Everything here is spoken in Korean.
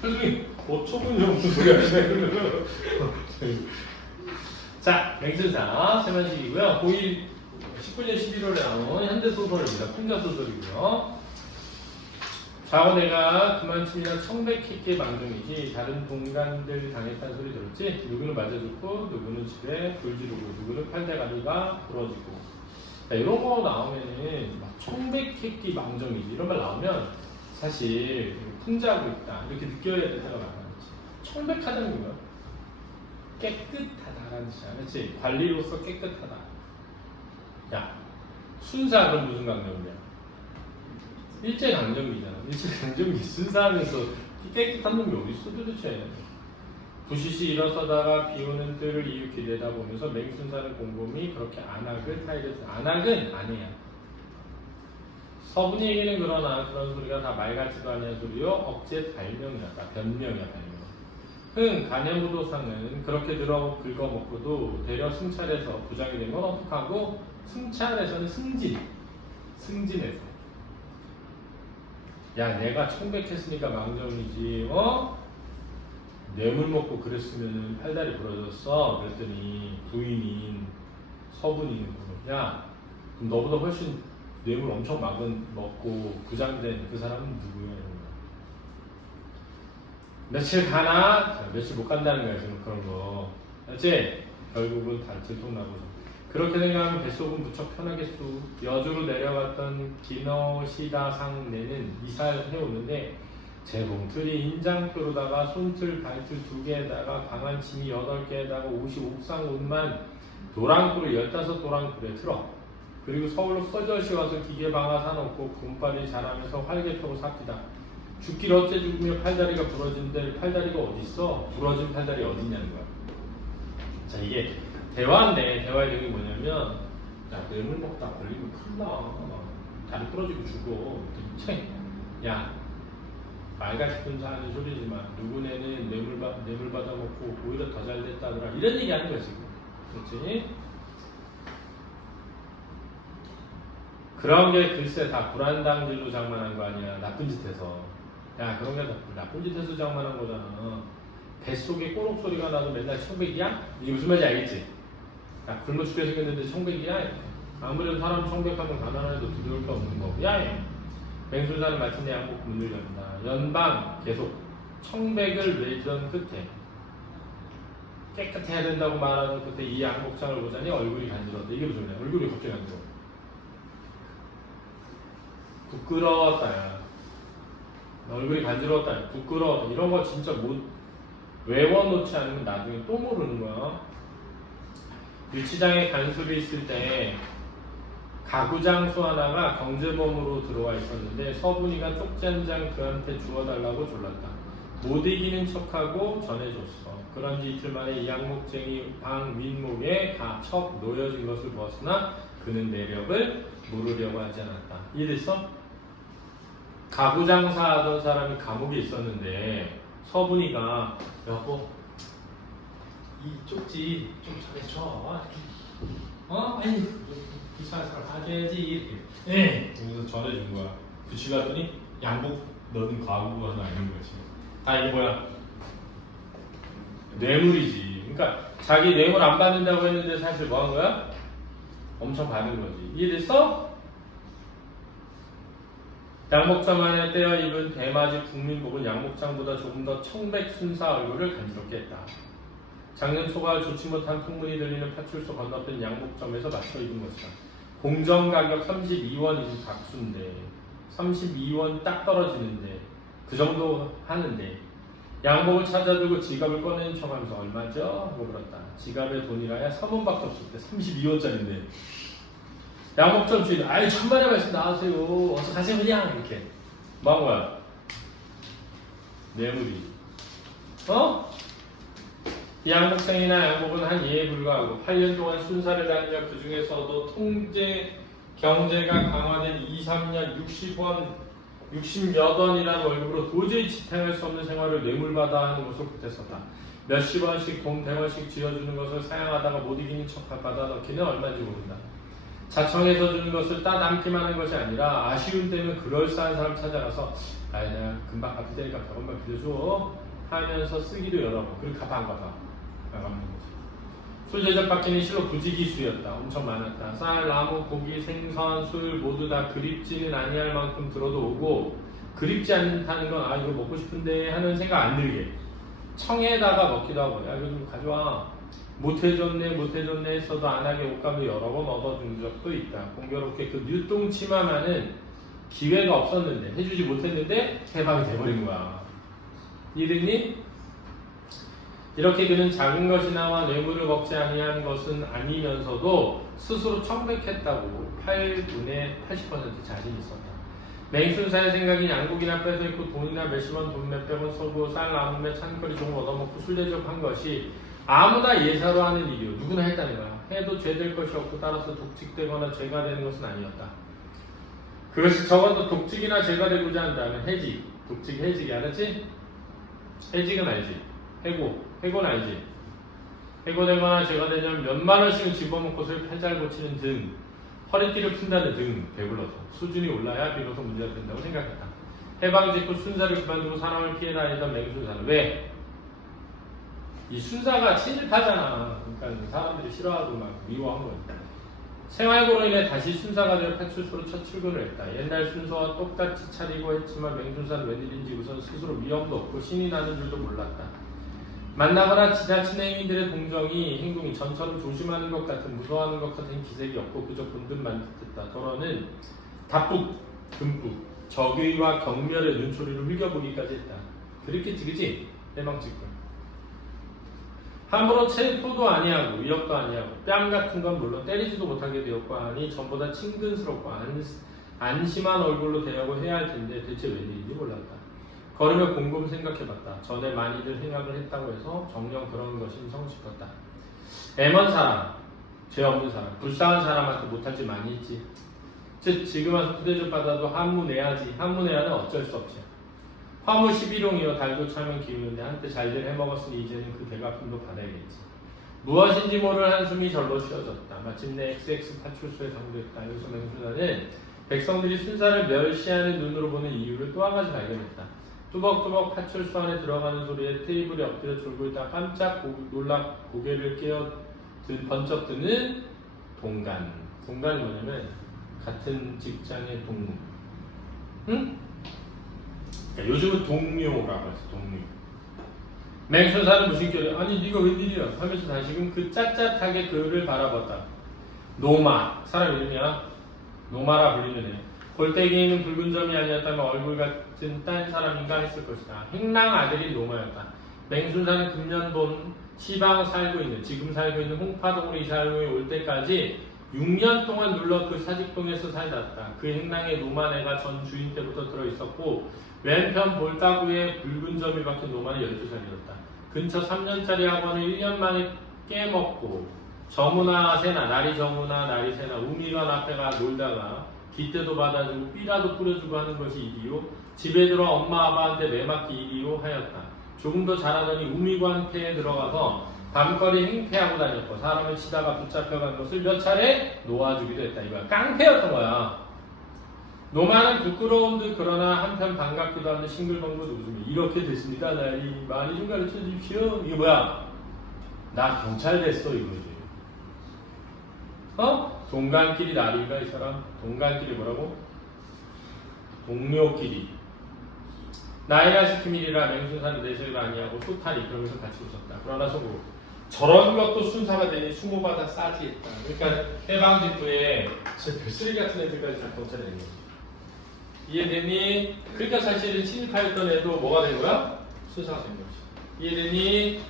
선생님 5초분이 무슨 소리 하시나요? 자, 맹순사 세만식이고요. 고1 19년 11월에 나온 현대소설입니다. 풍자소설이고요. 좌우내가 그만침이나 청백했기의 망정이지 다른 동간들 당했다는 소리 들었지? 누구는 맞아 죽고 누구는 집에 불 지르고 누구는 팔대가리가 부러지고. 자, 이런 거 나오면은 막 청백했기 망정이지 이런 말 나오면 사실 풍자하고 있다 이렇게 느껴야 될 때가 많아. 청백하다는 거야. 깨끗하다라는 뜻이야. 그렇지? 관리로서 깨끗하다. 야, 순사 그럼 무슨 강정이야? 일제강점기잖아. 일제강점기 순사하면서 깨끗한 놈이 어딨어 도대체. 부시시 일어서다가 비오는 뜰을 이윽게 내다보면서 맹순사는 곰곰이 그렇게 안악을 타이르트. 안악은 아니야. 서분이 얘기는 그러나 그런 소리가 다 말 같지도 않은 소리요. 억제 발명이야. 변명이야 발명. 흥 간현무도상은 그렇게 들어 긁어먹고도 대려 승찰에서 부장이 된 건 어떡하고 승찰에서는 승진에서 야 내가 청백했으니까 망정이지 뇌물 먹고 그랬으면 팔다리 부러졌어. 그랬더니 부인인 서분이 야 그럼 너보다 훨씬 뇌물 엄청 먹고 부장된 그 사람은 누구야? 며칠 가나? 며칠 못 간다는 거야 지금 그런 거. 그렇지? 결국은 다 들통나고. 그렇게 생각하면 뱃속은 무척 편하겠소. 여주로 내려갔던 기너시다상내는 이사를 해오는데 재봉틀이 인장표로다가 손틀 발틀 2개에다가 방한 침이 8개에다가 옷이 옥상 옷만 도랑굴을 15도랑굴에 틀어. 그리고 서울로 퍼져시 와서 기계방아 사놓고 군발이 자라면서 활개 펴고 삽니다. 죽길 어째 죽으며 팔다리가 부러진데 팔다리가 어딨어? 부러진 팔다리 어딨냐는 거야. 자 이게 대화인데 대화의 내용이 뭐냐면 야 뇌물 먹다 걸리면 큰일 나. 다리 부러지고 죽어. 야 말같이 분사하는 소리지만 누구네는 뇌물 받아먹고 오히려 더 잘 됐다더라. 이런 얘기 하는 거야 지금. 그렇지? 그런 게 글쎄 다 불안당질로 장만한 거 아니야. 나쁜 짓 해서. 야 그런 게 나쁜 짓 해서 장만한 거잖아. 뱃속에 꼬록 소리가 나도 맨날 청백이야? 이게 무슨 말인지 알겠지? 야 굶어 죽게 생겼는데 청백이야? 아무래도 사람 청백하면 가난해도 두려울 게 없는 거고. 야 맹술사는 마침내 양복 문을 연다. 연방 계속 청백을 외던 끝에 깨끗해야 된다고 말하는 끝에 이 양복장을 보자니 얼굴이 간지럽다. 이게 무슨 말이야? 얼굴이 갑자기 간지러워. 부끄러웠다. 야. 얼굴이 간지러웠다. 부끄러웠다. 이런 거 진짜 못 외워놓지 않으면 나중에 또 모르는 거야. 유치장에 간수를 있을 때 가구장수 하나가 경제범으로 들어와 있었는데 서분이가 쪽지 한 장 그한테 주워달라고 졸랐다. 못 이기는 척하고 전해줬어. 그런지 이틀 만에 이 양목쟁이 방 윗목에 다 척 놓여진 것을 보았으나 그는 내력을 물으려고 하지 않았다. 이해됐어? 가구장사 하던 사람이 감옥에 있었는데 서분이가 여보 이 쪽지 좀 전해줘. 아니 비쌀 가져야지 이렇게. 예. 그래서 전해준 거야. 그 집에 갔더니 양복 넣은 가구 하나 있는 거지. 다 이게 뭐야? 뇌물이지. 그러니까 자기 뇌물 안 받는다고 했는데 사실 뭐 한 거야? 엄청 받은 거지. 이해됐어? 양목장만에 떼어 입은 대마지 국민복은 양목장보다 조금 더 청백순사 얼굴을 간지럽게 했다. 작년 초가을 좋지 못한 풍문이 들리는 파출소 건너편 양복점에서 맞춰 입은 것이다. 공정 가격 32원이지 박수인데 32원 딱 떨어지는데 그 정도 하는데 양복을 찾아들고 지갑을 꺼내는 척하면서 얼마죠? 하고 물었다. 지갑에 돈이라야 3원밖에 없을 때 32원짜리인데 양복점 주인 아이 천만의 말씀 나와세요. 어서 가세요 그냥 이렇게 뭐 한 거야? 뇌물이 이 양복생이나 양복은 한 예에 불과하고 8년 동안 순사를 다니며 그 중에서도 통제 경제가 강화된 2, 3년 60몇 원이라는 월급으로 도저히 지탱할 수 없는 생활을 뇌물받아 하는 것을 못했었다. 몇십 원씩 돈 100원씩 쥐어주는 것을 사양하다가 못 이기는 척 받아 넣기는 얼마인지 모른다. 자청해서 주는 것을 따 남기만 한 것이 아니라 아쉬운 때면 그럴싸한 사람 찾아가서 아, 내가 금방 갚을 테니까 100원만 빌려줘 하면서 쓰기도 여러 번. 그리고 갚아 안 갚아. 안 갚는 거지. 술 제작밖에는 실로 부지기수였다. 엄청 많았다. 쌀, 나무, 고기, 생선, 술 모두 다 그립지는 아니할 만큼 들어도 오고 그립지 않다는 건 아 이거 먹고 싶은데 하는 생각 안 들게 청에다가 먹기도 하고 야 이거 좀 가져와 못해줬네 했어도 안 하게 옷감을 여러 번 얻어준 적도 있다. 공교롭게 그 뉴똥치마만은 기회가 없었는데 해주지 못했는데 해방이 돼버린 거야. 이해됐니? 이렇게 그는 작은 것이나마 뇌물을 먹지 아니한 것은 아니면서도 스스로 청백했다고 8분의 80% 자신이 있었다. 맹순사의 생각이 양고기나 뺏어 입고 돈이나 몇십원 돈 몇백원 써고 쌀 나무며 찬거리 좀 얻어먹고 술 대접한 것이 아무나 예사로 하는 일이요. 누구나 했다는 거야. 해도 죄될 것이 없고 따라서 독직되거나 죄가 되는 것은 아니었다. 그것이 적어도 독직이나 죄가 되고자 한다면 해직, 독직, 해직이 알았지? 해직은 알지? 해고는 알지? 해고되거나 죄가 되냐면 몇만 원씩은 집어먹고 팔잘 고치는 등 허리띠를 푼다는 등 배불러서 수준이 올라야 비로소 문제가 된다고 생각했다. 해방 직후 순사를 그만두고 사람을 피해 다니던 맹순사는 왜? 이 순사가 친일파잖아. 그러니까 사람들이 싫어하고 막 미워한 거야. 생활고로 인해 다시 순사가 되어 파출소로 첫 출근을 했다. 옛날 순서와 똑같이 차리고 했지만 맹순사는 웬일인지 우선 스스로 위험도 없고 신이 나는 줄도 몰랐다. 만나거나 지자친 행위들의 행동이 전처럼 조심하는 것 같은 무서워하는 것 같은 기색이 없고 그저 본듯만 듯했다. 더러는 답북, 듬뿍, 적의와 경멸의 눈초리를 흘겨보기까지 했다. 그렇겠지 그치? 해방 직후. 함부로 체포도 아니하고 위협도 아니하고 뺨 같은 건 물론 때리지도 못하게 되었고 하니 전보다 친근스럽고 안심한 얼굴로 대하고 해야 할 텐데 대체 웬일인지 몰랐다. 걸으며 곰곰 생각해봤다. 전에 많이들 생각을 했다고 해서 정녕 그런 것임성 싶었다. 애먼 사람, 죄 없는 사람, 불쌍한 사람한테 못할 짓 많이 했지. 즉 지금 와서 부대접 받아도 한무 내야지. 한무 내야는 어쩔 수 없지. 화무 11홍이여 달고 차면 기우는데 한때 잘들 해먹었으니 이제는 그 대갚음도 받아야겠지. 무엇인지 모를 한숨이 절로 쉬어졌다. 마침내 XX 파출소에 당도했다. 여기서 맹순사는 백성들이 순사를 멸시하는 눈으로 보는 이유를 또 한 가지 발견했다. 뚜벅뚜벅 파출소 안에 들어가는 소리에 테이블에 엎드려 졸고 있다 깜짝 놀라 고개를 번쩍 드는 동간. 동간이 뭐냐면 같은 직장의 동무. 응? 그러니까 요즘은 동료라고 하지. 동료. 맹순사는 무심결에 아니 네가 웬일이야 하면서 다시금 그 짜릿하게 그를 바라봤다. 노마. 사람 이름이야. 노마라 불리는 애. 골때기에는 붉은 점이 아니었다면 얼굴 같은 딴 사람인가 했을 것이다. 행랑 아들인 노마였다. 맹순사는 금년본 시방 지금 살고 있는 홍파동으로 이사를 올 때까지 6년 동안 눌러 그 사직동에서 살았다. 그 행랑의 노마네가 전 주인 때부터 들어있었고 왼편 볼따구에 붉은 점이 박힌 노마는 12살이었다. 근처 3년짜리 학원을 1년 만에 깨먹고 저무나 새나 날이 저무나 날이 새나 우미관 앞에가 놀다가 깃대도 받아주고 삐라도 뿌려주고 하는 것이 일이요. 집에 들어 엄마 아빠한테 매맞기 일이요 하였다. 조금 더 잘하더니 우미관패에 들어가서 밤거리 행패하고 다녔고 사람을 치다가 붙잡혀간 것을 몇 차례 놓아주기도 했다. 이거야. 깡패였던 거야. 노마는 부끄러운 듯 그러나 한편 반갑기도 한데 싱글벙글 웃으며 이렇게 됐습니다. 나이 많이 좀 가르쳐 주십시오. 이게 뭐야? 나 경찰 됐어 이거지. 동간끼리 나리가 이 사람. 동간끼리 뭐라고? 동료끼리. 나이가 시키밀이라 맹순사는 내색을 아니하고 소탈이 그러면서 같이 웃었다. 그러나 속으로 저런 것도 순사가 되니 수모받아 싸지했다. 그러니까 해방 직후에 진짜 별쓰레기 같은 애들까지 다 경찰이 된 거지. 이해되니? 그러니까 사실은 친일파였던 애도 뭐가 된 거야? 순사가 된 거지. 이해되니?